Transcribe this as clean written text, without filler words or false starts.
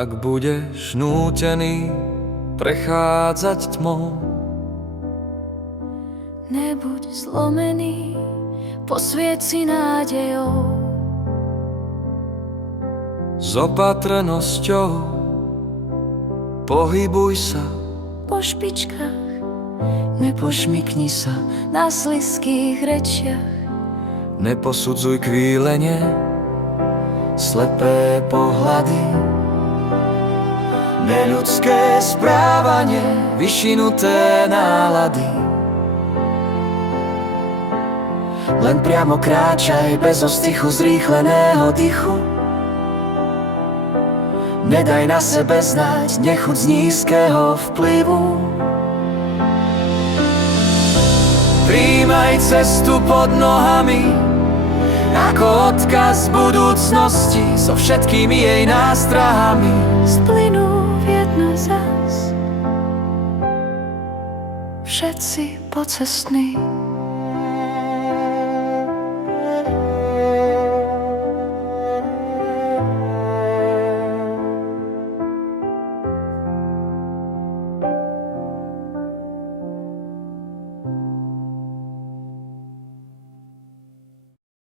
ak budeš nútený prechádzať tmou. Nebuď zlomený, posvieť si nádejou. S opatrnosťou pohybuj sa Po špičkách nepošmykni sa na slizkých rečiach. neposudzuj kvílenie, slepé pohľady, neľudské správanie, vyšinuté nálady. Len priamo kráčaj bez ostychu zrýchleného dychu. Nedaj na sebe znať nechuť z nízkeho vplyvu. Prijímaj cestu pod nohami ako odkaz budúcnosti so všetkými jej nástrahami. Splynú v jedno zas všetci pocestní.